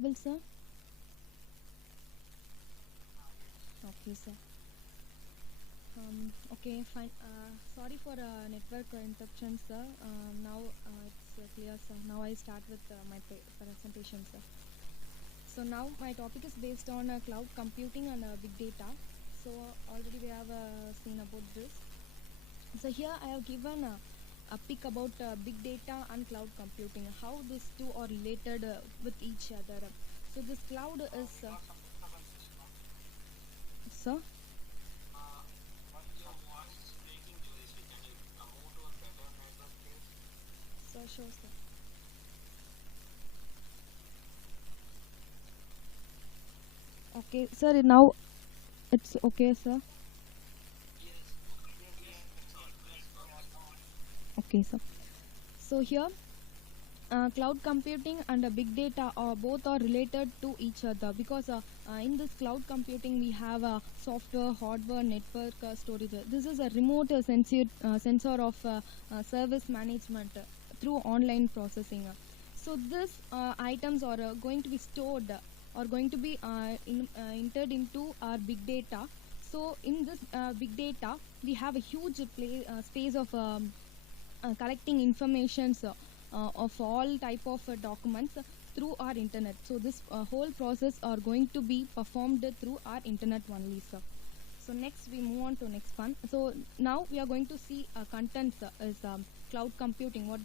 Audible, sir? Okay, sir. Okay, fine. Sorry for network interruption, sir. Now it's clear, sir. Now I start with my presentation, sir. So now my topic is based on cloud computing and big data. So already we have seen about this. So here I have given a pic about big data and cloud computing, how these two are related with each other. So this cloud is, sir. Sir, sure, sir. Okay, sir. Now it's okay, sir. Okay, sir. So here, cloud computing and big data are both are related to each other because in this cloud computing we have software, hardware, network, storage. This is a remote sensor of service management through online processing. So these items are going to be stored or going to be entered into our big data. So in this big data, we have a huge space of collecting informations of all type of documents through our internet. So this whole process are going to be performed through our internet only, sir. So next we move on to next one. So now we are going to see contents is cloud computing. What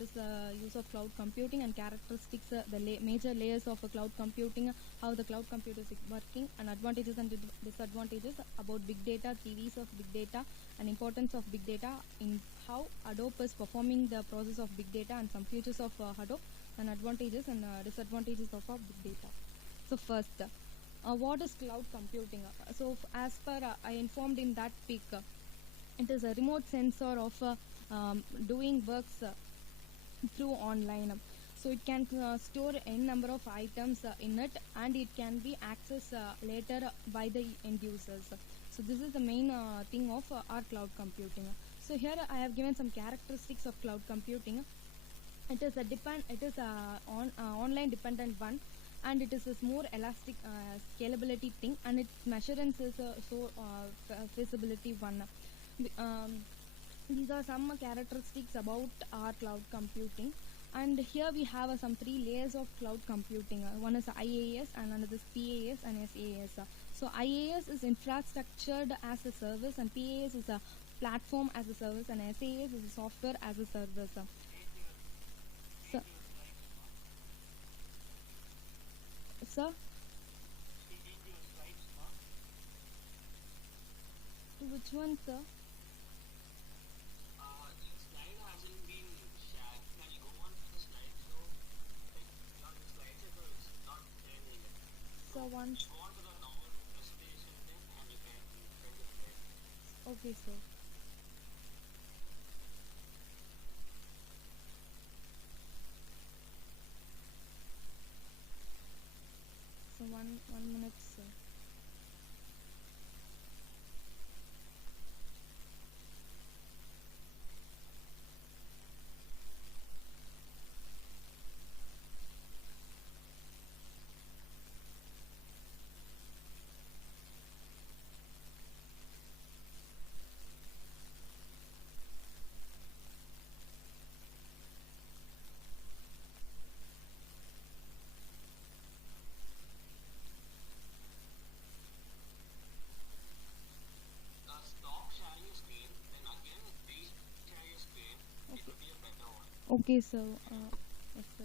is the use of cloud computing and characteristics, the major layers of cloud computing, how the cloud computer is working, and advantages and disadvantages about big data, theories of big data, and importance of big data in how Hadoop is performing the process of big data, and some features of Hadoop, and advantages and disadvantages of big data. So first, what is cloud computing? As per I informed in that peak, it is a remote sensor of doing works through online. So it can store n number of items in it, and it can be accessed later by the end users. So this is the main thing of our cloud computing. So here I have given some characteristics of cloud computing. It is online dependent one, and it is a more elastic scalability thing, and its measurements is feasibility one. Um, these are some characteristics about our cloud computing, and here we have some three layers of cloud computing. One is IaaS, and another is PaaS and SaaS. So IaaS is infrastructured as a service, and PaaS is a platform as a service, and SaaS is a software as a service. So, sir, which one, sir? So one. Okay, sir. So one minute, sir. Okay, sir. Yes, sir.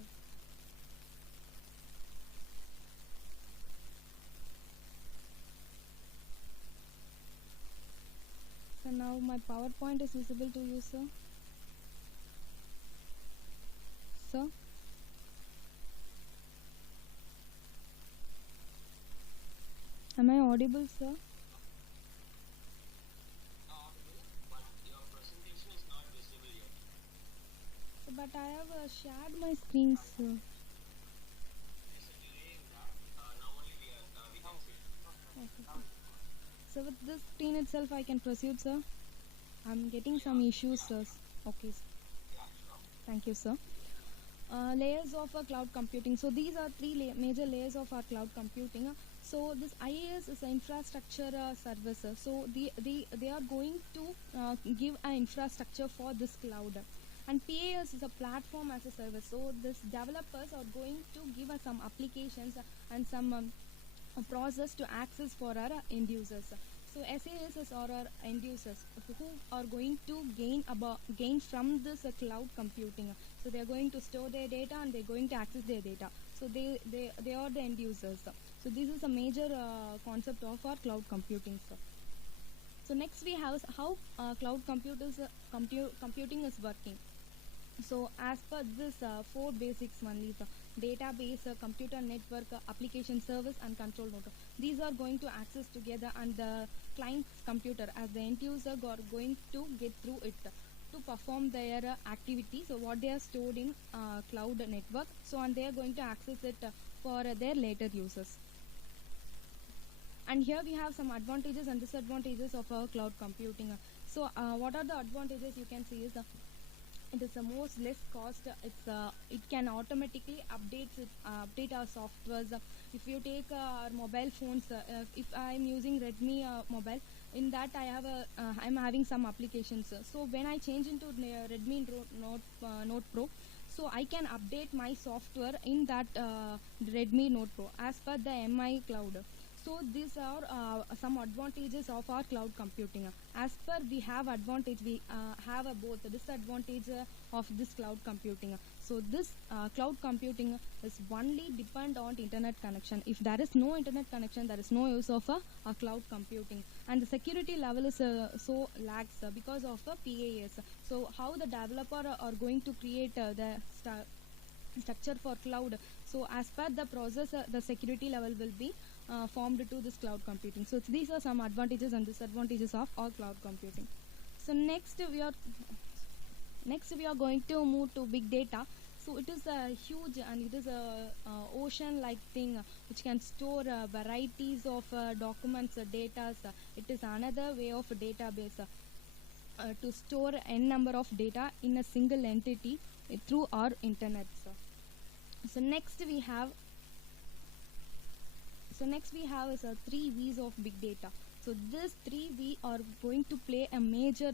So now my PowerPoint is visible to you, sir. Sir, am I audible, sir? But I have shared my screen, sir. Okay, sir. So with this screen itself, I can proceed, sir. I'm getting some issues, sir. Okay, sir. Thank you, sir. Layers of cloud computing. So these are three major layers of our cloud computing. So this IaaS is an infrastructure service. So they are going to give an infrastructure for this cloud. And PaaS is a platform as a service. So this developers are going to give us some applications and some process to access for our end users. So SaaS are our end users who are going to gain from this cloud computing. So they are going to store their data and they are going to access their data. So they are the end users. So this is a major concept of our cloud computing. So next we have how cloud computing is working. So as per this four basics only, database, computer network, application service and control node. These are going to access together and the client's computer as the end user are going to get through it to perform their activity. So what they are stored in cloud network. So and they are going to access it for their later users. And here we have some advantages and disadvantages of our cloud computing. So what are the advantages you can see is it is the most less cost. It can automatically update our softwares. If you take our mobile phones, if I am using Redmi mobile, in that I'm having some applications. So when I change into Redmi Note Pro, so I can update my software in that Redmi Note Pro as per the MI cloud. So these are some advantages of our cloud computing. As per we have advantage, we have both the disadvantage of this cloud computing. So this cloud computing is only depend on internet connection. If there is no internet connection, there is no use of a cloud computing. And the security level is so lags because of PaaS. So how the developer are going to create the structure for cloud. So as per the process, the security level will be formed to this cloud computing. So these are some advantages and disadvantages of all cloud computing. So next we are going to move to big data. So it is a huge and it is a ocean like thing which can store varieties of documents, data. It is another way of database to store n number of data in a single entity through our internet. So next we have is three V's of big data. So this three V are going to play a major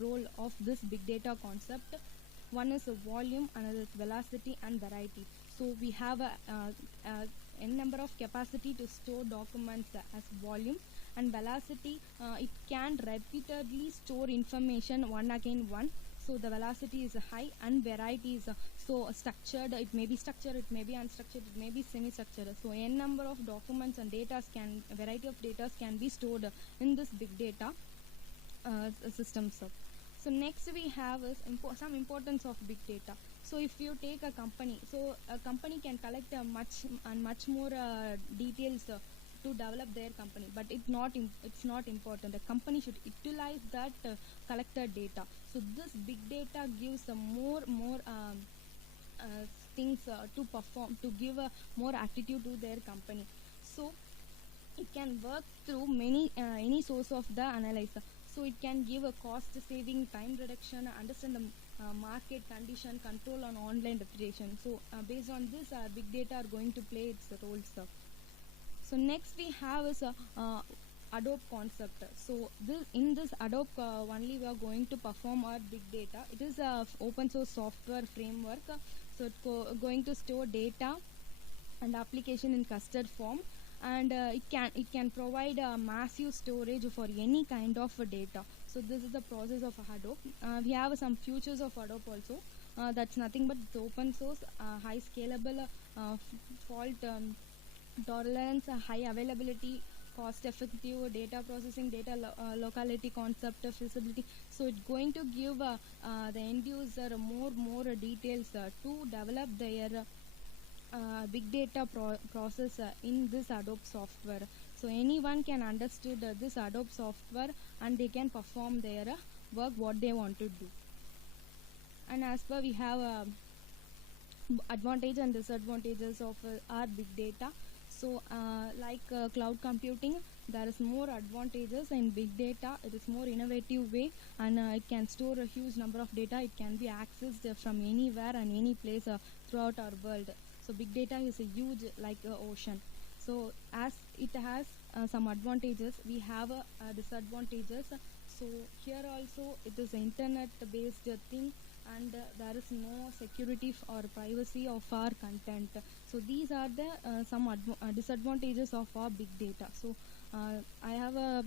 role of this big data concept. One is volume, another is velocity and variety. So we have a n number of capacity to store documents as volume, and velocity it can repeatedly store information one again one. So the velocity is high, and variety is so structured. It may be structured, it may be unstructured, it may be semi-structured. So n number of documents and variety of data can be stored in this big data systems. So next we have is some importance of big data. So if you take a company, so a company can collect much more details to develop their company, but it's not important. The company should utilize that collected data. So this big data gives more things to perform, to give more attitude to their company. So it can work through any source of the analyzer. So it can give a cost saving, time reduction, understand the market condition, control on online reputation. So based on this, big data are going to play its roles. So next we have is Adobe concept. So in this Adobe only we are going to perform our big data. It is a open source software framework. So it's going to store data and application in custard form, and it can provide massive storage for any kind of data. So this is the process of Adobe. We have some features of Adobe also. That's nothing but it's open source, high scalable, fault tolerance, high availability, cost effective, data processing, data locality concept, feasibility. So it's going to give the end user more details to develop their big data process in this Adobe software. So anyone can understand this Adobe software and they can perform their work what they want to do. And as per we have advantage and disadvantages of our big data. So like cloud computing, there is more advantages in big data. It is more innovative way, and it can store a huge number of data. It can be accessed from anywhere and any place throughout our world. So big data is a huge like ocean. So as it has some advantages, we have disadvantages. So here also it is internet based thing, and there is no security or privacy of our content. So these are the some disadvantages of our big data. So I have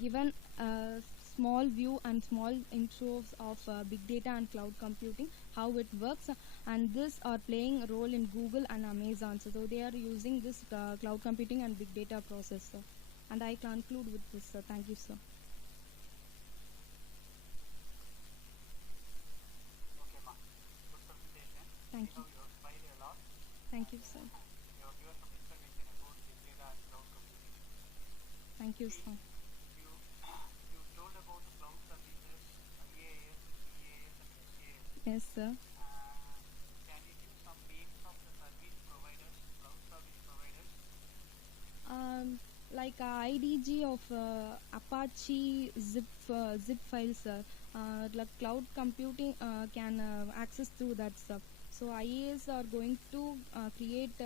given a small view and small intros of big data and cloud computing, how it works, and this are playing a role in Google and Amazon. So they are using this cloud computing and big data processor. And I conclude with this. Thank you, sir. Okay, ma. Good presentation. Thank you. You inspired a lot. Thank you, sir. You have given some information about big data and cloud computing. Thank you, sir. You you told about the cloud services, IaaS, EaaS, and SaaS. Yes, sir. Can you give some names of the service providers, cloud service providers? Like IDG of Apache zip files, like cloud computing can access through that stuff. So IAs are going to create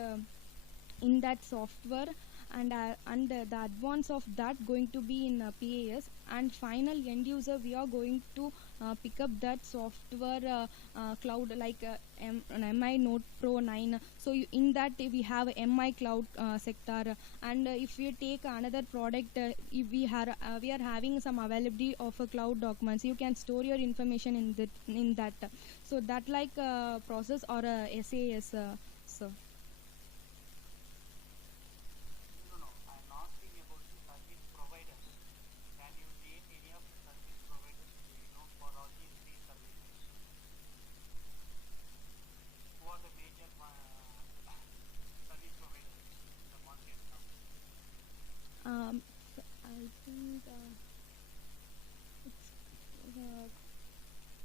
in that software, and the advance of that going to be in PAS, and final end user we are going to pick up that software cloud like an MI Note Pro 9. So in that we have MI cloud sector, and if you take another product, if we are having some availability of a cloud documents, you can store your information in that. So that like process or SAS. So No, no. I'm asking about the service providers. Can you name any of the service providers for all these three services? Who are the major service providers in the market now? I think it's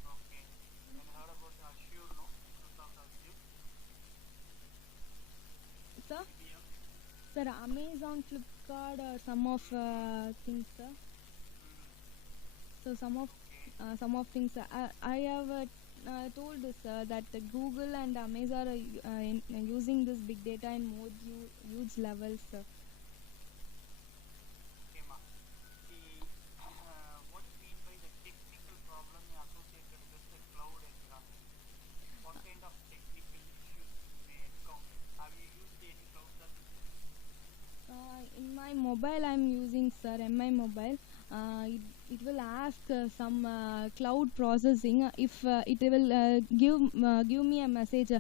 Okay. And heard about Azure, no? Microsoft Azure, sir. IBM. Sir, Amazon, Flipkart, some of things, sir. So some of things. I have told this that Google and Amazon are using this big data in more huge levels. Okay, ma. What do you mean by the technical problem associated with the cloud environment? What kind of technical issues you may encounter? Have you used any cloud services? In my mobile, I'm using, sir, MI mobile. It will ask some cloud processing. If it will give me a message,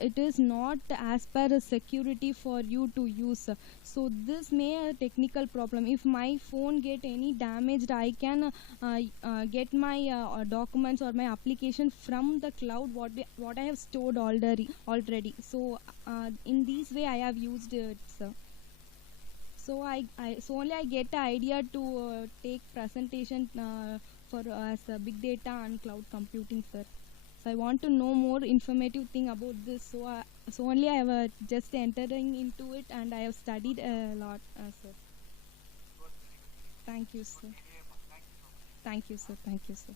it is not as per the security for you to use. So this may a technical problem. If my phone get any damaged, I can get my documents or my application from the cloud. What I have stored already. So in this way, I have used it, sir. So so only I get the idea to take presentation for as big data and cloud computing, sir. So I want to know more informative thing about this. So only I have just entering into it, and I have studied a lot, sir. It was very good. Thank you, sir. Anyway, ma, thank you so much. Thank you, sir. Thank you, sir.